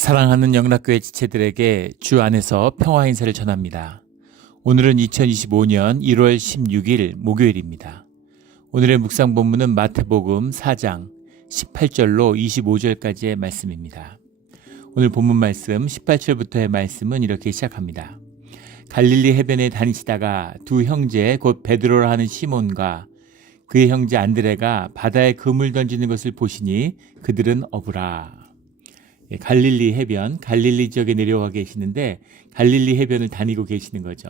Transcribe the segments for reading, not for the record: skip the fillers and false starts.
사랑하는 영락교회 지체들에게 주 안에서 평화 인사를 전합니다. 오늘은 2025년 1월 16일 목요일입니다. 오늘의 묵상 본문은 마태복음 4장 18절로 25절까지의 말씀입니다. 오늘 본문 말씀 18절부터의 말씀은 이렇게 시작합니다. 갈릴리 해변에 다니시다가 두 형제 곧 베드로라 하는 시몬과 그의 형제 안드레가 바다에 그물 던지는 것을 보시니 그들은 어부라. 갈릴리 해변, 갈릴리 지역에 내려와 계시는데 갈릴리 해변을 다니고 계시는 거죠.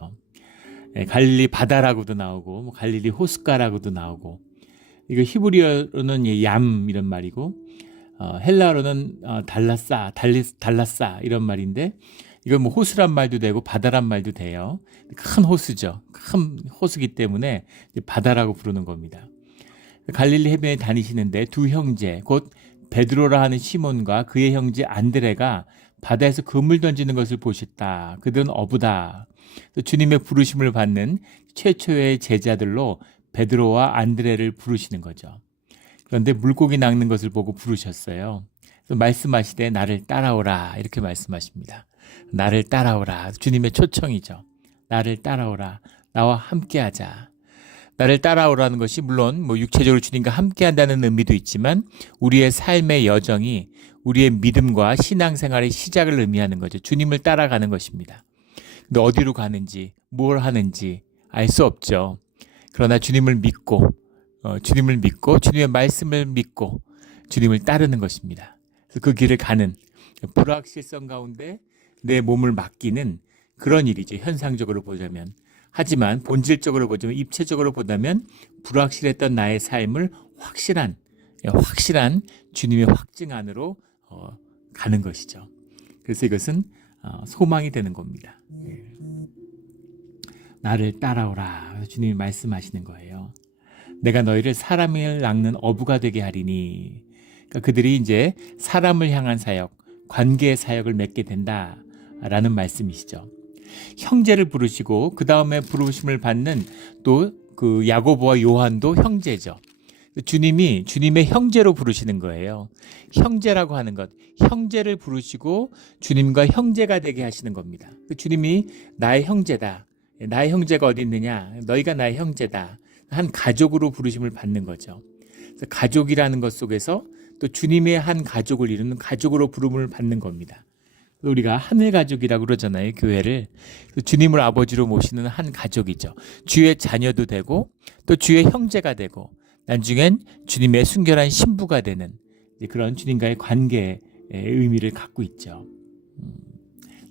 갈릴리 바다라고도 나오고 갈릴리 호숫가라고도 나오고, 이거 히브리어로는 얌 이런 말이고 헬라어로는 달라싸 이런 말인데, 이건 뭐 호수란 말도 되고 바다란 말도 돼요. 큰 호수죠. 큰 호수기 때문에 바다라고 부르는 겁니다. 갈릴리 해변에 다니시는데 두 형제 곧 베드로라 하는 시몬과 그의 형제 안드레가 바다에서 그물 던지는 것을 보셨다. 그들은 어부다. 주님의 부르심을 받는 최초의 제자들로 베드로와 안드레를 부르시는 거죠. 그런데 물고기 낚는 것을 보고 부르셨어요. 말씀하시되 나를 따라오라, 이렇게 말씀하십니다. 나를 따라오라. 주님의 초청이죠. 나를 따라오라. 나와 함께하자. 나를 따라오라는 것이 물론 육체적으로 주님과 함께한다는 의미도 있지만, 우리의 삶의 여정이 우리의 믿음과 신앙생활의 시작을 의미하는 거죠. 주님을 따라가는 것입니다. 근데 어디로 가는지, 뭘 하는지 알 수 없죠. 그러나 주님을 믿고 주님의 말씀을 믿고 주님을 따르는 것입니다. 그래서 그 길을 가는, 불확실성 가운데 내 몸을 맡기는 그런 일이죠. 현상적으로 보자면. 하지만 본질적으로 보자면, 입체적으로 보자면 불확실했던 나의 삶을 확실한 주님의 확증 안으로 가는 것이죠. 그래서 이것은 소망이 되는 겁니다. 나를 따라오라. 주님이 말씀하시는 거예요. 내가 너희를 사람을 낚는 어부가 되게 하리니. 그러니까 그들이 이제 사람을 향한 사역, 관계의 사역을 맺게 된다라는 말씀이시죠. 형제를 부르시고 그 다음에 부르심을 받는 또 그 야고보와 요한도 형제죠. 주님이 주님의 형제로 부르시는 거예요. 형제라고 하는 것, 형제를 부르시고 주님과 형제가 되게 하시는 겁니다. 주님이 나의 형제다. 나의 형제가 어디 있느냐? 너희가 나의 형제다. 한 가족으로 부르심을 받는 거죠. 그래서 가족이라는 것 속에서 또 주님의 한 가족을 이루는 가족으로 부름을 받는 겁니다. 우리가 하늘 가족이라고 그러잖아요. 교회를. 주님을 아버지로 모시는 한 가족이죠. 주의 자녀도 되고 또 주의 형제가 되고 나중엔 주님의 순결한 신부가 되는 그런 주님과의 관계의 의미를 갖고 있죠.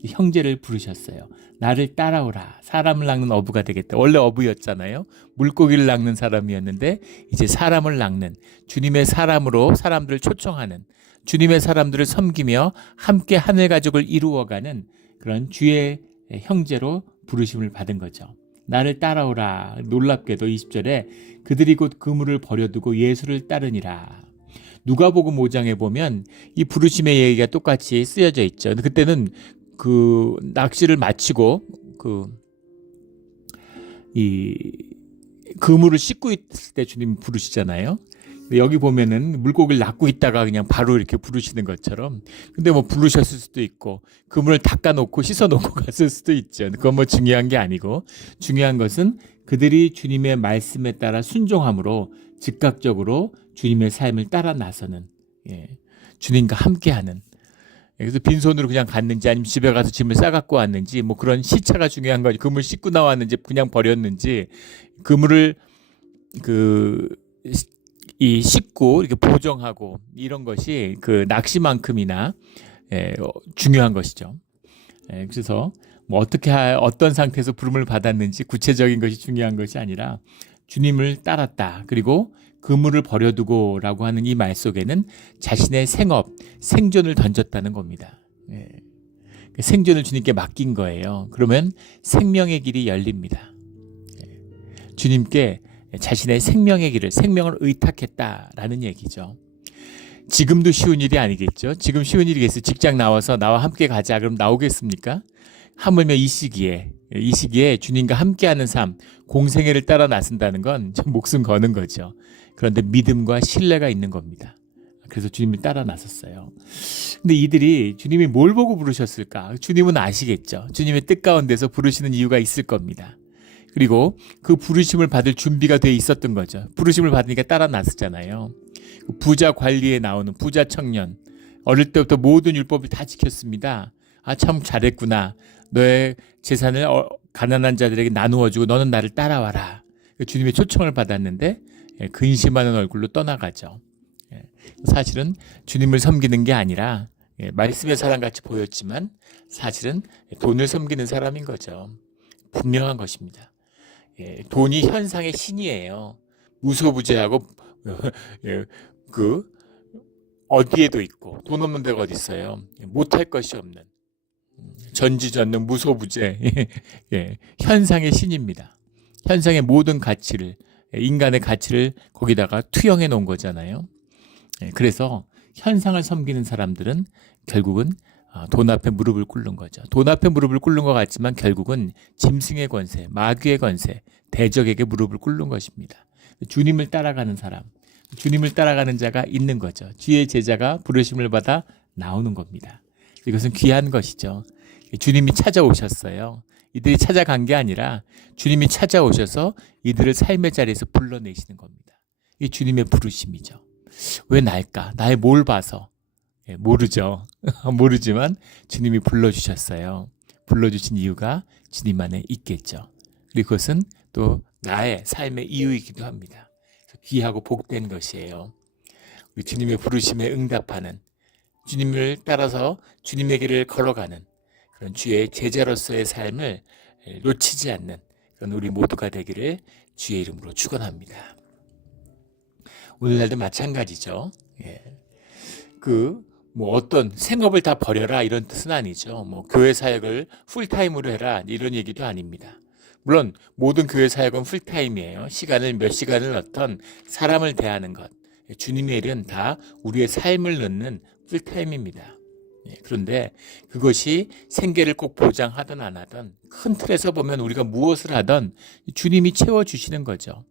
형제를 부르셨어요. 나를 따라오라. 사람을 낚는 어부가 되겠다. 원래 어부였잖아요. 물고기를 낚는 사람이었는데 이제 사람을 낚는, 주님의 사람으로 사람들을 초청하는, 주님의 사람들을 섬기며 함께 하늘 가족을 이루어가는 그런 주의 형제로 부르심을 받은 거죠. 나를 따라오라. 놀랍게도 20절에 그들이 곧 그물을 버려두고 예수를 따르니라. 누가복음 5장에 보면 이 부르심의 얘기가 똑같이 쓰여져 있죠. 그때는 그 낚시를 마치고 이 그물을 씻고 있을 때 주님 부르시잖아요. 여기 보면은 물고기를 낚고 있다가 그냥 바로 이렇게 부르시는 것처럼. 근데 부르셨을 수도 있고 그물을 닦아놓고 씻어놓고 갔을 수도 있죠. 그건 중요한 게 아니고, 중요한 것은 그들이 주님의 말씀에 따라 순종함으로 즉각적으로 주님의 삶을 따라 나서는, 주님과 함께하는. 그래서 빈손으로 그냥 갔는지 아니면 집에 가서 짐을 싸갖고 왔는지 그런 시차가 중요한 거지. 그물 씻고 나왔는지 그냥 버렸는지, 그물을 씻고 이렇게 보정하고 이런 것이 그 낚시만큼이나 중요한 것이죠. 그래서 어떤 상태에서 부름을 받았는지 구체적인 것이 중요한 것이 아니라 주님을 따랐다. 그리고 그물을 버려두고라고 하는 이 말 속에는 자신의 생존을 던졌다는 겁니다. 생존을 주님께 맡긴 거예요. 그러면 생명의 길이 열립니다. 주님께 자신의 생명의 길을, 생명을 의탁했다라는 얘기죠. 지금도 쉬운 일이 아니겠죠. 지금 쉬운 일이겠어요. 직장 나와서 나와 함께 가자 그럼 나오겠습니까? 하물며 이 시기에 주님과 함께하는 삶, 공생애를 따라 나선다는 건 좀 목숨 거는 거죠. 그런데 믿음과 신뢰가 있는 겁니다. 그래서 주님을 따라 나섰어요. 근데 이들이 주님이 뭘 보고 부르셨을까? 주님은 아시겠죠. 주님의 뜻 가운데서 부르시는 이유가 있을 겁니다. 그리고 그 부르심을 받을 준비가 돼 있었던 거죠. 부르심을 받으니까 따라 나섰잖아요. 부자 관리에 나오는 부자 청년, 어릴 때부터 모든 율법을 다 지켰습니다. 아, 참 잘했구나. 너의 재산을 가난한 자들에게 나누어주고 너는 나를 따라와라. 주님의 초청을 받았는데 근심하는 얼굴로 떠나가죠. 사실은 주님을 섬기는 게 아니라 말씀의 사람같이 보였지만 사실은 돈을 섬기는 사람인 거죠. 분명한 것입니다. 돈이 현상의 신이에요. 무소부재하고 그 어디에도 있고 돈 없는 데가 어디 있어요. 못할 것이 없는 전지전능 무소부재 현상의 신입니다. 현상의 모든 가치를 인간의 가치를 거기다가 투영해 놓은 거잖아요. 그래서 현상을 섬기는 사람들은 결국은 돈 앞에 무릎을 꿇는 거죠. 돈 앞에 무릎을 꿇는 것 같지만 결국은 짐승의 권세, 마귀의 권세, 대적에게 무릎을 꿇는 것입니다. 주님을 따라가는 사람, 주님을 따라가는 자가 있는 거죠. 주의 제자가 부르심을 받아 나오는 겁니다. 이것은 귀한 것이죠. 주님이 찾아오셨어요. 이들이 찾아간 게 아니라 주님이 찾아오셔서 이들을 삶의 자리에서 불러내시는 겁니다. 이게 주님의 부르심이죠. 왜 날까? 나의 뭘 봐서? 모르죠. 모르지만 주님이 불러주셨어요. 불러주신 이유가 주님 안에 있겠죠. 그리고 그것은 또 나의 삶의 이유이기도 합니다. 귀하고 복된 것이에요. 우리 주님의 부르심에 응답하는, 주님을 따라서 주님의 길을 걸어가는 그런 주의 제자로서의 삶을 놓치지 않는 그런 우리 모두가 되기를 주의 이름으로 축원합니다. 오늘날도 마찬가지죠. 어떤 생업을 다 버려라 이런 뜻은 아니죠. 교회 사역을 풀타임으로 해라 이런 얘기도 아닙니다. 물론 모든 교회 사역은 풀타임이에요. 몇 시간을 어떤 사람을 대하는 것, 주님의 일은 다 우리의 삶을 넣는 풀타임입니다. 그런데 그것이 생계를 꼭 보장하든 안 하든 큰 틀에서 보면 우리가 무엇을 하든 주님이 채워주시는 거죠.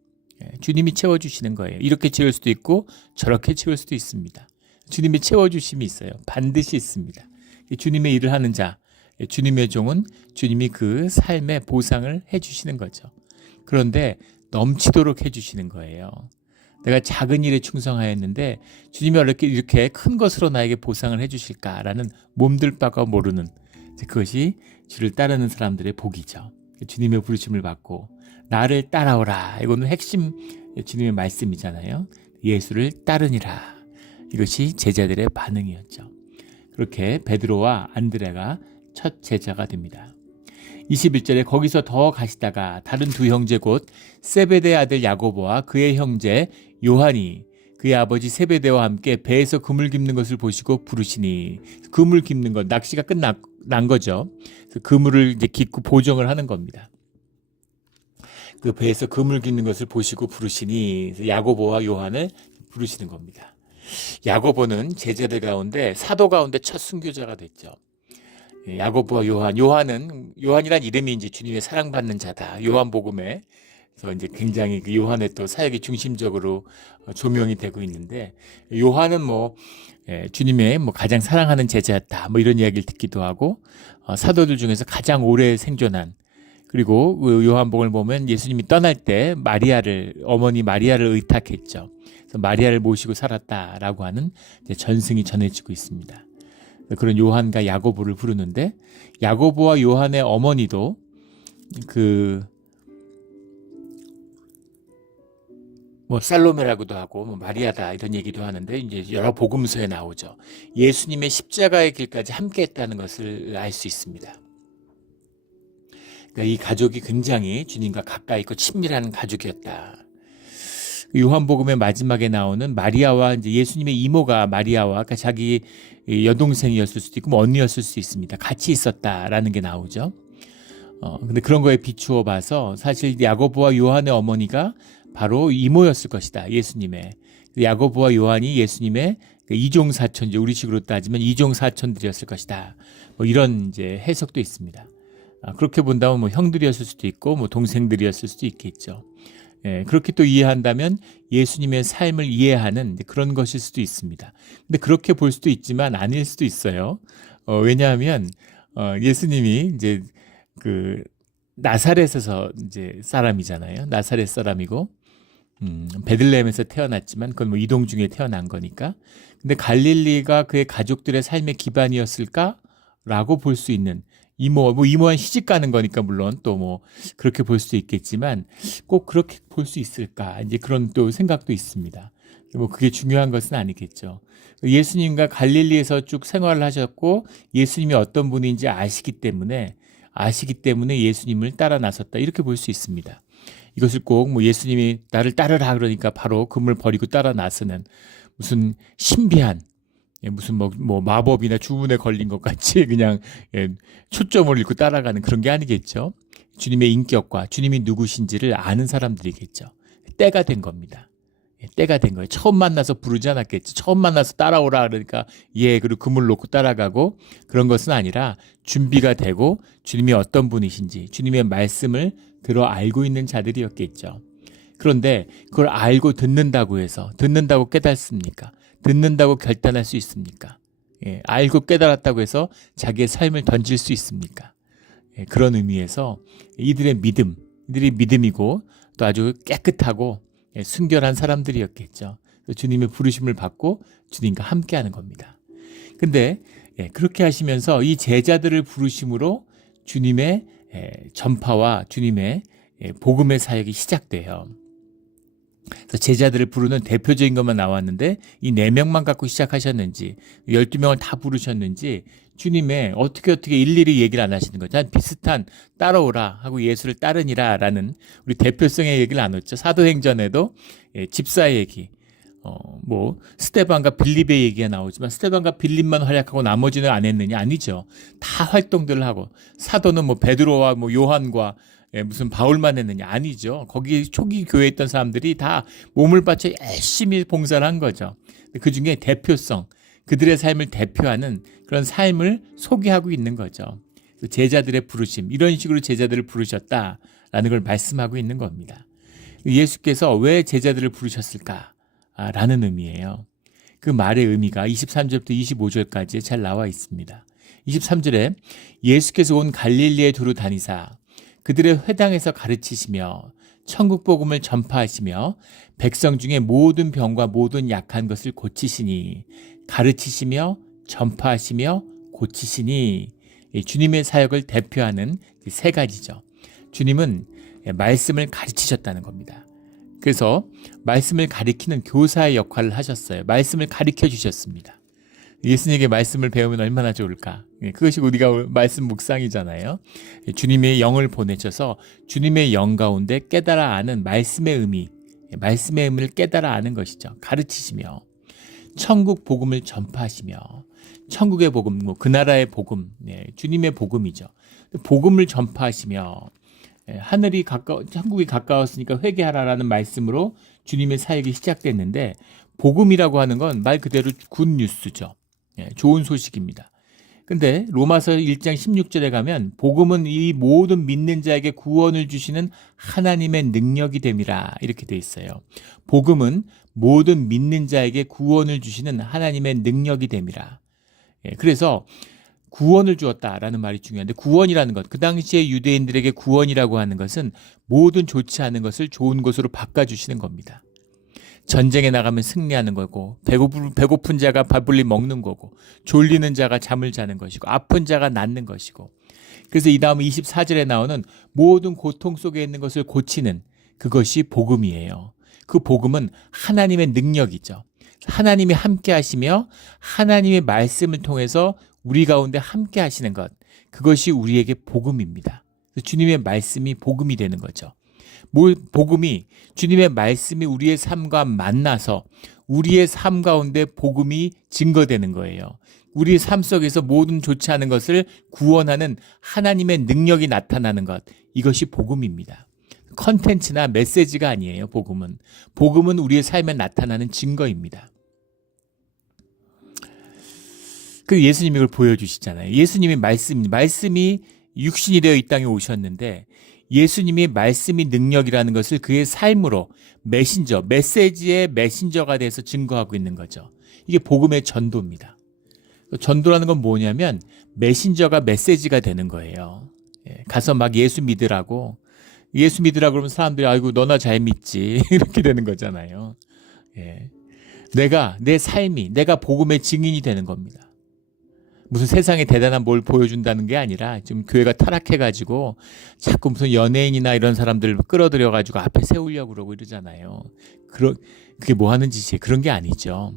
주님이 채워주시는 거예요. 이렇게 채울 수도 있고 저렇게 채울 수도 있습니다. 주님의 채워주심이 있어요. 반드시 있습니다. 주님의 일을 하는 자, 주님의 종은 주님이 그 삶의 보상을 해주시는 거죠. 그런데 넘치도록 해주시는 거예요. 내가 작은 일에 충성하였는데 주님이 이렇게 큰 것으로 나에게 보상을 해주실까라는 몸둘 바가 모르는 그것이 주를 따르는 사람들의 복이죠. 주님의 부르심을 받고 나를 따라오라. 이거는 핵심 주님의 말씀이잖아요. 예수를 따르니라. 이것이 제자들의 반응이었죠. 그렇게 베드로와 안드레가 첫 제자가 됩니다. 21절에 거기서 더 가시다가 다른 두 형제 곧 세베대의 아들 야고보와 그의 형제 요한이 그의 아버지 세베대와 함께 배에서 그물 깁는 것을 보시고 부르시니, 그물 깁는 것, 낚시가 끝난 거죠. 그래서 그물을 이제 깁고 보정을 하는 겁니다. 그 배에서 그물 깁는 것을 보시고 부르시니 야고보와 요한을 부르시는 겁니다. 야고보는 제자들 가운데 사도 가운데 첫 순교자가 됐죠. 야고보와 요한이란 이름이 이제 주님의 사랑받는 자다. 요한복음에 그래서 이제 굉장히 그 요한의 또 사역이 중심적으로 조명이 되고 있는데, 요한은 주님의 가장 사랑하는 제자였다. 이런 이야기를 듣기도 하고, 사도들 중에서 가장 오래 생존한, 그리고 그 요한복음을 보면 예수님이 떠날 때 어머니 마리아를 의탁했죠. 그래서 마리아를 모시고 살았다라고 하는 전승이 전해지고 있습니다. 그런 요한과 야고보를 부르는데, 야고보와 요한의 어머니도 살로메라고도 하고 마리아다 이런 얘기도 하는데, 이제 여러 복음서에 나오죠. 예수님의 십자가의 길까지 함께 했다는 것을 알 수 있습니다. 그러니까 이 가족이 굉장히 주님과 가까이 있고 친밀한 가족이었다. 요한복음의 마지막에 나오는 마리아와 이제 예수님의 이모가 마리아와 그러니까 자기 여동생이었을 수도 있고 언니였을 수 있습니다. 같이 있었다라는 게 나오죠. 근데 그런 거에 비추어 봐서 사실 야고보와 요한의 어머니가 바로 이모였을 것이다. 예수님의. 야고보와 요한이 예수님의 이종사촌, 우리식으로 따지면 이종사촌들이었을 것이다. 이런 이제 해석도 있습니다. 그렇게 본다면 형들이었을 수도 있고 동생들이었을 수도 있겠죠. 그렇게 또 이해한다면 예수님의 삶을 이해하는 그런 것일 수도 있습니다. 근데 그렇게 볼 수도 있지만 아닐 수도 있어요. 왜냐하면 예수님이 이제 그 나사렛에서 이제 사람이잖아요. 나사렛 사람이고 베들레헴에서 태어났지만 그건 뭐 이동 중에 태어난 거니까. 근데 갈릴리가 그의 가족들의 삶의 기반이었을까라고 볼 수 있는 이모한 시집 가는 거니까 물론 또 뭐 그렇게 볼 수도 있겠지만 꼭 그렇게 볼 수 있을까 이제 그런 또 생각도 있습니다. 뭐 그게 중요한 것은 아니겠죠. 예수님과 갈릴리에서 쭉 생활을 하셨고 예수님이 어떤 분인지 아시기 때문에 예수님을 따라 나섰다 이렇게 볼 수 있습니다. 이것을 꼭 뭐 예수님이 나를 따르라 그러니까 바로 금을 버리고 따라 나서는 무슨 신비한 무슨 뭐 마법이나 주문에 걸린 것 같이 그냥 초점을 잃고 따라가는 그런 게 아니겠죠. 주님의 인격과 주님이 누구신지를 아는 사람들이겠죠. 때가 된 겁니다. 때가 된 거예요. 처음 만나서 부르지 않았겠죠. 처음 만나서 따라오라 그러니까 그리고 금을 놓고 따라가고 그런 것은 아니라 준비가 되고 주님이 어떤 분이신지 주님의 말씀을 들어 알고 있는 자들이었겠죠. 그런데 그걸 알고 듣는다고 깨닫습니까? 듣는다고 결단할 수 있습니까? 알고 깨달았다고 해서 자기의 삶을 던질 수 있습니까? 그런 의미에서 이들이 믿음이고 또 아주 깨끗하고 순결한 사람들이었겠죠. 주님의 부르심을 받고 주님과 함께하는 겁니다. 근데 그렇게 하시면서 이 제자들을 부르심으로 주님의 전파와 주님의 복음의 사역이 시작돼요. 그래서 제자들을 부르는 대표적인 것만 나왔는데 이 4명만 갖고 시작하셨는지 12명을 다 부르셨는지 주님의 어떻게 일일이 얘기를 안 하시는 거죠. 비슷한 따라오라 하고 예수를 따르니라 라는 우리 대표성의 얘기를 안 했죠. 사도행전에도 집사의 얘기 스데반과 빌립의 얘기가 나오지만 스데반과 빌립만 활약하고 나머지는 안 했느냐? 아니죠. 다 활동들을 하고 사도는 베드로와 요한과 무슨 바울만 했느냐? 아니죠. 거기 초기 교회에 있던 사람들이 다 몸을 바쳐 열심히 봉사를 한 거죠. 그 중에 대표성, 그들의 삶을 대표하는 그런 삶을 소개하고 있는 거죠. 제자들의 부르심, 이런 식으로 제자들을 부르셨다라는 걸 말씀하고 있는 겁니다. 예수께서 왜 제자들을 부르셨을까? 라는 의미예요. 그 말의 의미가 23절부터 25절까지 잘 나와 있습니다. 23절에 예수께서 온 갈릴리에 두루 다니사 그들의 회당에서 가르치시며 천국 복음을 전파하시며 백성 중에 모든 병과 모든 약한 것을 고치시니 가르치시며 전파하시며 고치시니 주님의 사역을 대표하는 3가지죠. 주님은 말씀을 가르치셨다는 겁니다. 그래서 말씀을 가리키는 교사의 역할을 하셨어요. 말씀을 가르쳐 주셨습니다. 예수님에게 말씀을 배우면 얼마나 좋을까? 그것이 우리가 말씀 묵상이잖아요. 주님의 영을 보내셔서 주님의 영 가운데 깨달아 아는 말씀의 의미를 깨달아 아는 것이죠. 가르치시며 천국 복음을 전파하시며 천국의 복음, 그 나라의 복음, 주님의 복음이죠. 복음을 전파하시며 천국이 가까웠으니까 회개하라라는 말씀으로 주님의 사역이 시작됐는데 복음이라고 하는 건 말 그대로 굿뉴스죠. 좋은 소식입니다. 근데 로마서 1장 16절에 가면 복음은 이 모든 믿는 자에게 구원을 주시는 하나님의 능력이 됨이라 이렇게 돼 있어요. 복음은 모든 믿는 자에게 구원을 주시는 하나님의 능력이 됨이라. 그래서 구원을 주었다라는 말이 중요한데 구원이라는 것, 그 당시에 유대인들에게 구원이라고 하는 것은 모든 좋지 않은 것을 좋은 것으로 바꿔주시는 겁니다. 전쟁에 나가면 승리하는 거고 배고픈 자가 배불리 먹는 거고 졸리는 자가 잠을 자는 것이고 아픈 자가 낫는 것이고 그래서 이 다음 24절에 나오는 모든 고통 속에 있는 것을 고치는 그것이 복음이에요. 그 복음은 하나님의 능력이죠. 하나님이 함께 하시며 하나님의 말씀을 통해서 우리 가운데 함께 하시는 것, 그것이 우리에게 복음입니다. 주님의 말씀이 복음이 되는 거죠. 복음이 주님의 말씀이 우리의 삶과 만나서 우리의 삶 가운데 복음이 증거되는 거예요. 우리의 삶 속에서 모든 좋지 않은 것을 구원하는 하나님의 능력이 나타나는 것, 이것이 복음입니다. 컨텐츠나 메시지가 아니에요. 복음은 우리의 삶에 나타나는 증거입니다. 그 예수님이 이걸 보여주시잖아요. 예수님의 말씀이 육신이 되어 이 땅에 오셨는데 예수님이 말씀이 능력이라는 것을 그의 삶으로 메시지의 메신저가 돼서 증거하고 있는 거죠. 이게 복음의 전도입니다. 전도라는 건 뭐냐면 메신저가 메시지가 되는 거예요. 가서 막 예수 믿으라고 그러면 사람들이 아이고 너나 잘 믿지 이렇게 되는 거잖아요. 내가 복음의 증인이 되는 겁니다. 무슨 세상에 대단한 뭘 보여준다는 게 아니라 지금 교회가 타락해가지고 자꾸 무슨 연예인이나 이런 사람들을 끌어들여가지고 앞에 세우려고 그러고 이러잖아요. 그게 뭐 하는 짓이에요? 그런 게 아니죠.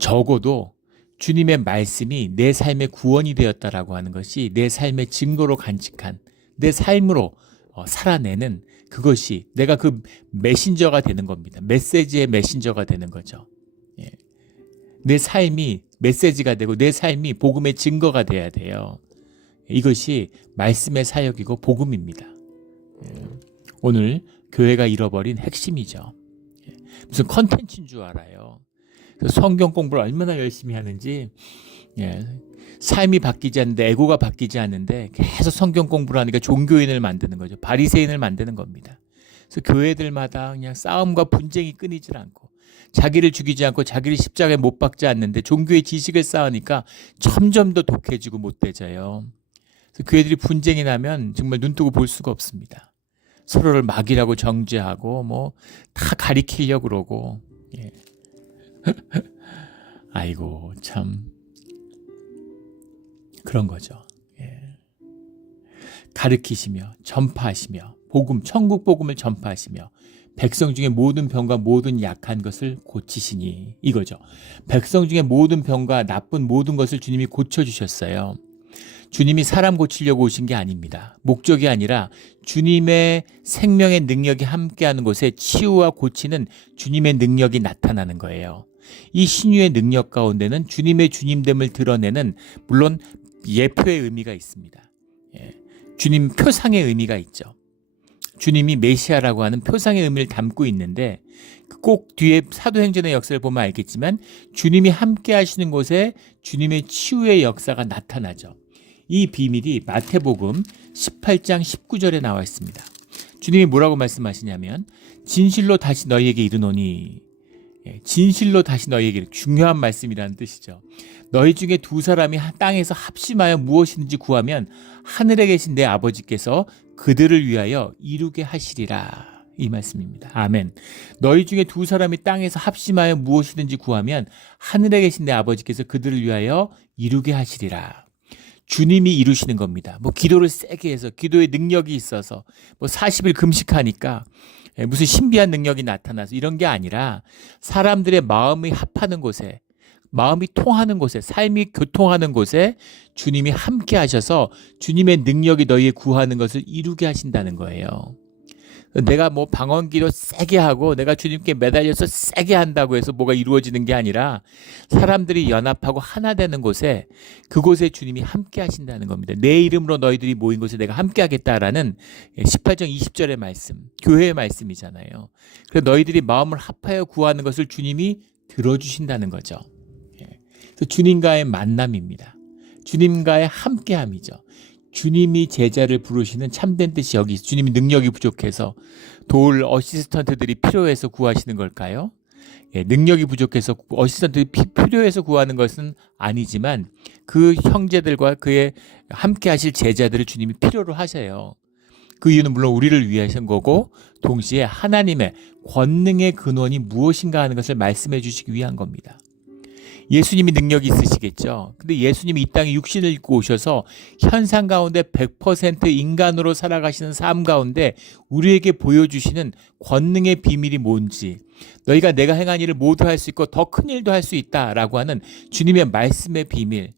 적어도 주님의 말씀이 내 삶의 구원이 되었다라고 하는 것이 내 삶의 증거로 간직한 내 삶으로 살아내는 그것이 내가 그 메신저가 되는 겁니다. 메시지의 메신저가 되는 거죠. 내 삶이 메시지가 되고 내 삶이 복음의 증거가 돼야 돼요. 이것이 말씀의 사역이고 복음입니다. 오늘 교회가 잃어버린 핵심이죠. 무슨 컨텐츠인 줄 알아요. 성경 공부를 얼마나 열심히 하는지 삶이 바뀌지 않는데 에고가 바뀌지 않는데 계속 성경 공부를 하니까 종교인을 만드는 거죠. 바리새인을 만드는 겁니다. 그래서 교회들마다 그냥 싸움과 분쟁이 끊이질 않고 자기를 죽이지 않고 자기를 십자가에 못 박지 않는데 종교의 지식을 쌓으니까 점점 더 독해지고 못되져요. 그래서 교회들이 분쟁이 나면 정말 눈뜨고 볼 수가 없습니다. 서로를 막이라고 정죄하고 뭐 다 가리키려고 그러고 아이고 참 그런 거죠. 가르치시며 전파하시며 천국 복음을 전파하시며 백성 중에 모든 병과 모든 약한 것을 고치시니 이거죠. 백성 중에 모든 병과 나쁜 모든 것을 주님이 고쳐주셨어요. 주님이 사람 고치려고 오신 게 아닙니다. 목적이 아니라 주님의 생명의 능력이 함께하는 곳에 치유와 고치는 주님의 능력이 나타나는 거예요. 이 신유의 능력 가운데는 주님의 주님됨을 드러내는 물론 예표의 의미가 있습니다. 주님 표상의 의미가 있죠. 주님이 메시아라고 하는 표상의 의미를 담고 있는데 꼭 뒤에 사도행전의 역사를 보면 알겠지만 주님이 함께 하시는 곳에 주님의 치유의 역사가 나타나죠. 이 비밀이 마태복음 18장 19절에 나와 있습니다. 주님이 뭐라고 말씀하시냐면 진실로 다시 너희에게 이르노니 진실로 다시 너희에게 중요한 말씀이라는 뜻이죠. 너희 중에 두 사람이 땅에서 합심하여 무엇이든지 구하면 하늘에 계신 내 아버지께서 그들을 위하여 이루게 하시리라. 이 말씀입니다. 아멘. 너희 중에 두 사람이 땅에서 합심하여 무엇이든지 구하면 하늘에 계신 내 아버지께서 그들을 위하여 이루게 하시리라. 주님이 이루시는 겁니다. 뭐 기도를 세게 해서 기도의 능력이 있어서 뭐 40일 금식하니까 무슨 신비한 능력이 나타나서 이런 게 아니라 사람들의 마음이 합하는 곳에 마음이 통하는 곳에 삶이 교통하는 곳에 주님이 함께 하셔서 주님의 능력이 너희의 구하는 것을 이루게 하신다는 거예요. 내가 뭐 방언기도 세게 하고 내가 주님께 매달려서 세게 한다고 해서 뭐가 이루어지는 게 아니라 사람들이 연합하고 하나 되는 곳에 그곳에 주님이 함께 하신다는 겁니다. 내 이름으로 너희들이 모인 곳에 내가 함께 하겠다라는 18장 20절의 말씀, 교회의 말씀이잖아요. 그래서 너희들이 마음을 합하여 구하는 것을 주님이 들어주신다는 거죠. 그래서 주님과의 만남입니다. 주님과의 함께함이죠. 주님이 제자를 부르시는 참된 뜻이 여기 있어요. 주님이 능력이 부족해서 도울 어시스턴트들이 필요해서 구하시는 걸까요? 능력이 부족해서 어시스턴트들이 필요해서 구하는 것은 아니지만 그 형제들과 그의 함께 하실 제자들을 주님이 필요로 하셔요. 그 이유는 물론 우리를 위하신 거고 동시에 하나님의 권능의 근원이 무엇인가 하는 것을 말씀해 주시기 위한 겁니다. 예수님이 능력이 있으시겠죠. 근데 예수님이 이 땅에 육신을 입고 오셔서 현상 가운데 100% 인간으로 살아가시는 삶 가운데 우리에게 보여주시는 권능의 비밀이 뭔지, 너희가 내가 행한 일을 모두 할 수 있고 더 큰 일도 할 수 있다라고 하는 주님의 말씀의 비밀,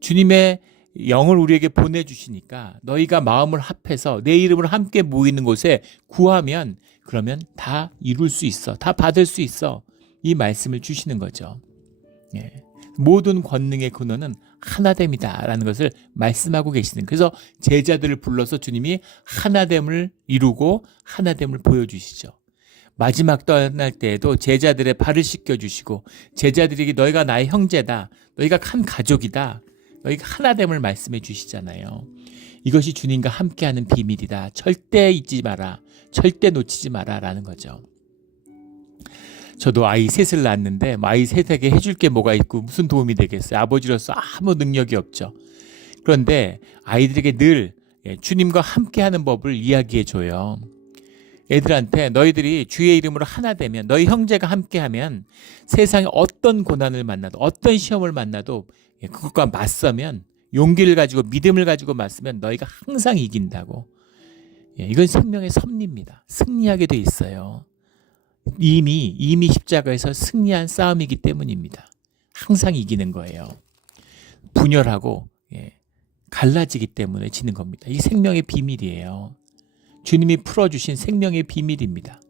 주님의 영을 우리에게 보내주시니까 너희가 마음을 합해서 내 이름으로 함께 모이는 곳에 구하면 그러면 다 이룰 수 있어, 다 받을 수 있어, 이 말씀을 주시는 거죠. 모든 권능의 근원은 하나됨이다라는 것을 말씀하고 계시는, 그래서 제자들을 불러서 주님이 하나됨을 이루고 하나됨을 보여주시죠. 마지막 떠날 때에도 제자들의 발을 씻겨주시고 제자들에게 너희가 나의 형제다, 너희가 한 가족이다, 너희가 하나됨을 말씀해 주시잖아요. 이것이 주님과 함께하는 비밀이다. 절대 잊지 마라. 절대 놓치지 마라 라는 거죠. 저도 아이 셋을 낳았는데 아이 셋에게 해줄 게 뭐가 있고 무슨 도움이 되겠어요. 아버지로서 아무 능력이 없죠. 그런데 아이들에게 늘 주님과 함께하는 법을 이야기해 줘요. 애들한테 너희들이 주의 이름으로 하나 되면, 너희 형제가 함께하면 세상에 어떤 고난을 만나도, 어떤 시험을 만나도 그것과 맞서면, 용기를 가지고 믿음을 가지고 맞서면 너희가 항상 이긴다고. 이건 생명의 섭리입니다. 승리하게 돼 있어요. 이미 십자가에서 승리한 싸움이기 때문입니다. 항상 이기는 거예요. 분열하고 갈라지기 때문에 지는 겁니다. 이 생명의 비밀이에요. 주님이 풀어주신 생명의 비밀입니다.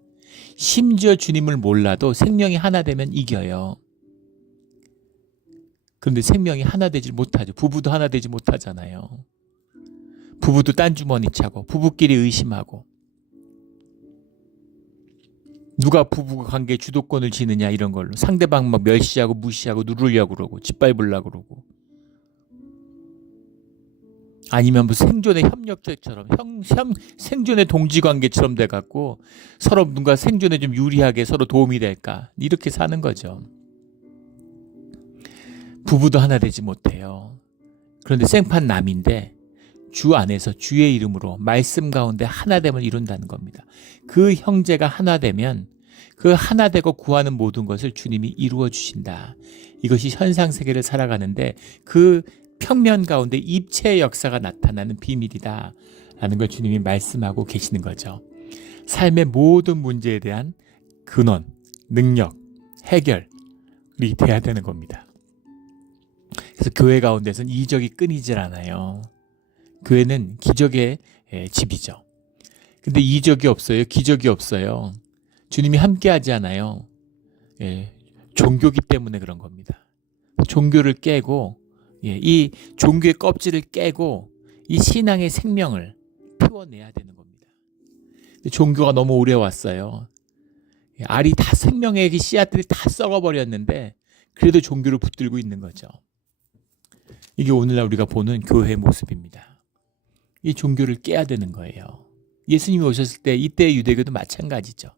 심지어 주님을 몰라도 생명이 하나 되면 이겨요. 그런데 생명이 하나 되지 못하죠. 부부도 하나 되지 못하잖아요. 부부도 딴주머니 차고, 부부끼리 의심하고, 누가 부부 관계 주도권을 지느냐 이런 걸로 상대방 막 멸시하고 무시하고 누르려고 그러고 짓밟으려고 그러고, 아니면 뭐 생존의 협력체처럼 생존의 동지관계처럼 돼갖고 서로 누가 생존에 좀 유리하게 서로 도움이 될까 이렇게 사는 거죠. 부부도 하나 되지 못해요. 그런데 생판 남인데 주 안에서 주의 이름으로 말씀 가운데 하나됨을 이룬다는 겁니다. 그 형제가 하나 되면 그 하나 되고 구하는 모든 것을 주님이 이루어 주신다. 이것이 현상세계를 살아가는데 그 평면 가운데 입체의 역사가 나타나는 비밀이다 라는 걸 주님이 말씀하고 계시는 거죠. 삶의 모든 문제에 대한 근원, 능력, 해결이 돼야 되는 겁니다. 그래서 교회 가운데서는 이적이 끊이질 않아요. 교회는 기적의 집이죠. 근데 이적이 없어요. 기적이 없어요. 주님이 함께하지 않아요. 종교기 때문에 그런 겁니다. 종교를 깨고, 이 종교의 껍질을 깨고 이 신앙의 생명을 피워내야 되는 겁니다. 근데 종교가 너무 오래 왔어요. 알이 다, 생명의 씨앗들이 다 썩어버렸는데 그래도 종교를 붙들고 있는 거죠. 이게 오늘날 우리가 보는 교회의 모습입니다. 이 종교를 깨야 되는 거예요. 예수님이 오셨을 때 이때의 유대교도 마찬가지죠.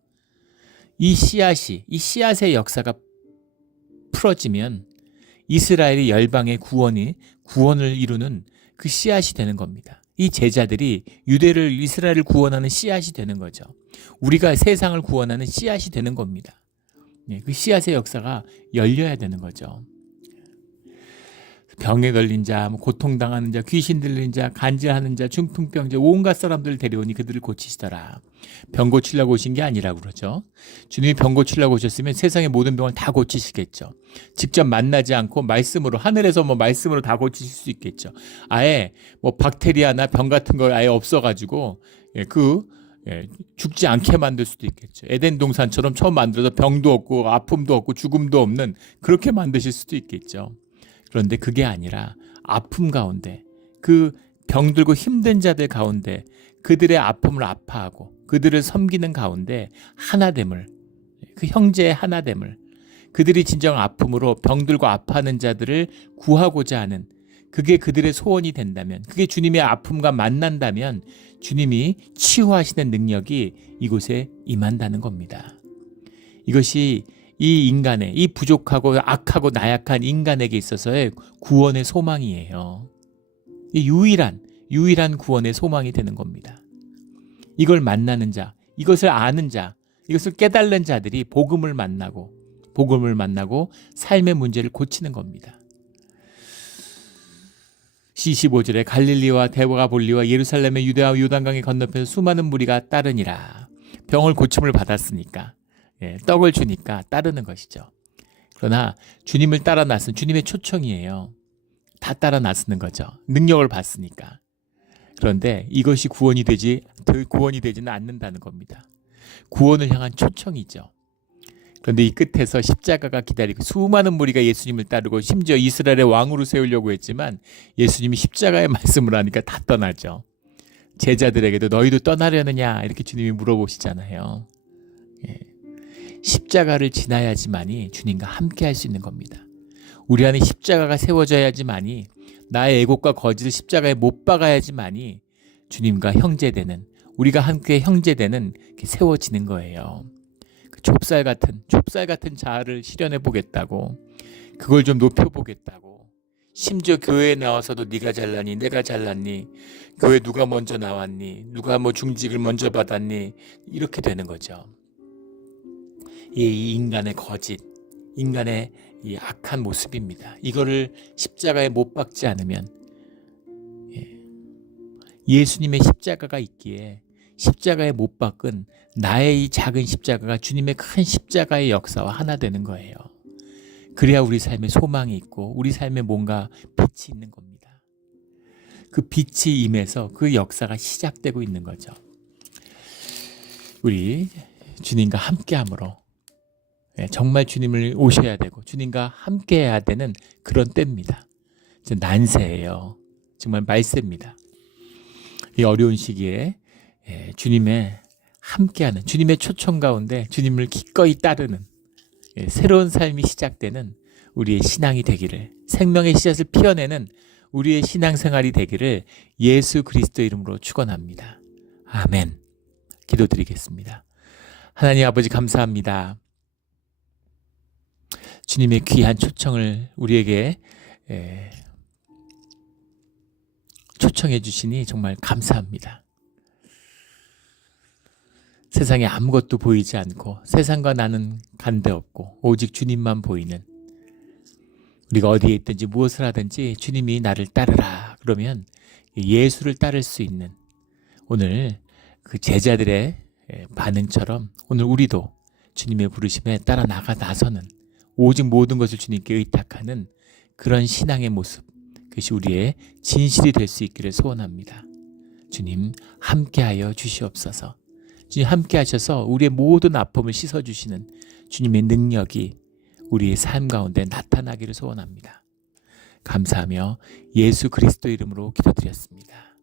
이 씨앗의 역사가 풀어지면 이스라엘의 열방의 구원을 이루는 그 씨앗이 되는 겁니다. 이 제자들이 이스라엘을 구원하는 씨앗이 되는 거죠. 우리가 세상을 구원하는 씨앗이 되는 겁니다. 그 씨앗의 역사가 열려야 되는 거죠. 병에 걸린 자, 고통당하는 자, 귀신 들린 자, 간질하는 자, 중풍병자, 온갖 사람들을 데려오니 그들을 고치시더라. 병 고치려고 오신 게 아니라고 그러죠. 주님이 병 고치려고 오셨으면 세상의 모든 병을 다 고치시겠죠. 직접 만나지 않고 말씀으로, 하늘에서 말씀으로 다 고치실 수 있겠죠. 아예 박테리아나 병 같은 걸 아예 없어가지고 죽지 않게 만들 수도 있겠죠. 에덴 동산처럼 처음 만들어서 병도 없고 아픔도 없고 죽음도 없는 그렇게 만드실 수도 있겠죠. 그런데 그게 아니라 아픔 가운데, 그 병들고 힘든 자들 가운데 그들의 아픔을 아파하고 그들을 섬기는 가운데 하나됨을, 그 형제의 하나됨을, 그들이 진정 아픔으로 병들고 아파하는 자들을 구하고자 하는, 그게 그들의 소원이 된다면, 그게 주님의 아픔과 만난다면 주님이 치유하시는 능력이 이곳에 임한다는 겁니다. 이것이 이 인간의, 이 부족하고 악하고 나약한 인간에게 있어서의 구원의 소망이에요. 이 유일한 구원의 소망이 되는 겁니다. 이걸 만나는 자, 이것을 아는 자, 이것을 깨달는 자들이 복음을 만나고 삶의 문제를 고치는 겁니다. 25절에 갈릴리와 데가볼리와 예루살렘의 유대와 요단강의 건너편에서 수많은 무리가 따르니라. 병을 고침을 받았으니까, 떡을 주니까 따르는 것이죠. 그러나 주님을 따라 나선 주님의 초청이에요. 다 따라 나서는 거죠. 능력을 받으니까. 그런데 이것이 구원이 되지는 않는다는 겁니다. 구원을 향한 초청이죠. 그런데 이 끝에서 십자가가 기다리고 수많은 무리가 예수님을 따르고 심지어 이스라엘의 왕으로 세우려고 했지만 예수님이 십자가의 말씀을 하니까 다 떠나죠. 제자들에게도 너희도 떠나려느냐 이렇게 주님이 물어보시잖아요. 십자가를 지나야지만이 주님과 함께 할 수 있는 겁니다. 우리 안에 십자가가 세워져야지만이, 나의 애곡과 거짓을 십자가에 못 박아야지만이 주님과 형제되는, 우리가 함께 형제되는 게 세워지는 거예요. 그 좁쌀 같은 자아를 실현해 보겠다고, 그걸 좀 높여보겠다고, 심지어 교회에 나와서도 네가 잘났니, 내가 잘났니, 교회 누가 먼저 나왔니, 누가 뭐 중직을 먼저 받았니, 이렇게 되는 거죠. 이 인간의 거짓, 인간의 이 악한 모습입니다. 이거를 십자가에 못 박지 않으면, 예수님의 십자가가 있기에 십자가에 못 박은 나의 이 작은 십자가가 주님의 큰 십자가의 역사와 하나 되는 거예요. 그래야 우리 삶에 소망이 있고 우리 삶에 뭔가 빛이 있는 겁니다. 그 빛이 임해서 그 역사가 시작되고 있는 거죠. 우리 주님과 함께함으로, 정말 주님을 오셔야 되고 주님과 함께해야 되는 그런 때입니다. 난세예요. 정말 말세입니다. 이 어려운 시기에 주님의 함께하는, 주님의 초청 가운데 주님을 기꺼이 따르는 새로운 삶이 시작되는 우리의 신앙이 되기를, 생명의 씨앗을 피워내는 우리의 신앙생활이 되기를 예수 그리스도 이름으로 축원합니다. 아멘. 기도드리겠습니다. 하나님 아버지 감사합니다. 주님의 귀한 초청을 우리에게 초청해 주시니 정말 감사합니다. 세상에 아무것도 보이지 않고 세상과 나는 간데없고 오직 주님만 보이는, 우리가 어디에 있든지 무엇을 하든지 주님이 나를 따르라 그러면 예수를 따를 수 있는, 오늘 그 제자들의 반응처럼 오늘 우리도 주님의 부르심에 따라 나가 나서는, 오직 모든 것을 주님께 의탁하는 그런 신앙의 모습, 그것이 우리의 진실이 될 수 있기를 소원합니다. 주님 함께하여 주시옵소서. 주님 함께 하셔서 우리의 모든 아픔을 씻어주시는 주님의 능력이 우리의 삶 가운데 나타나기를 소원합니다. 감사하며 예수 그리스도 이름으로 기도드렸습니다.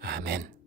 아멘.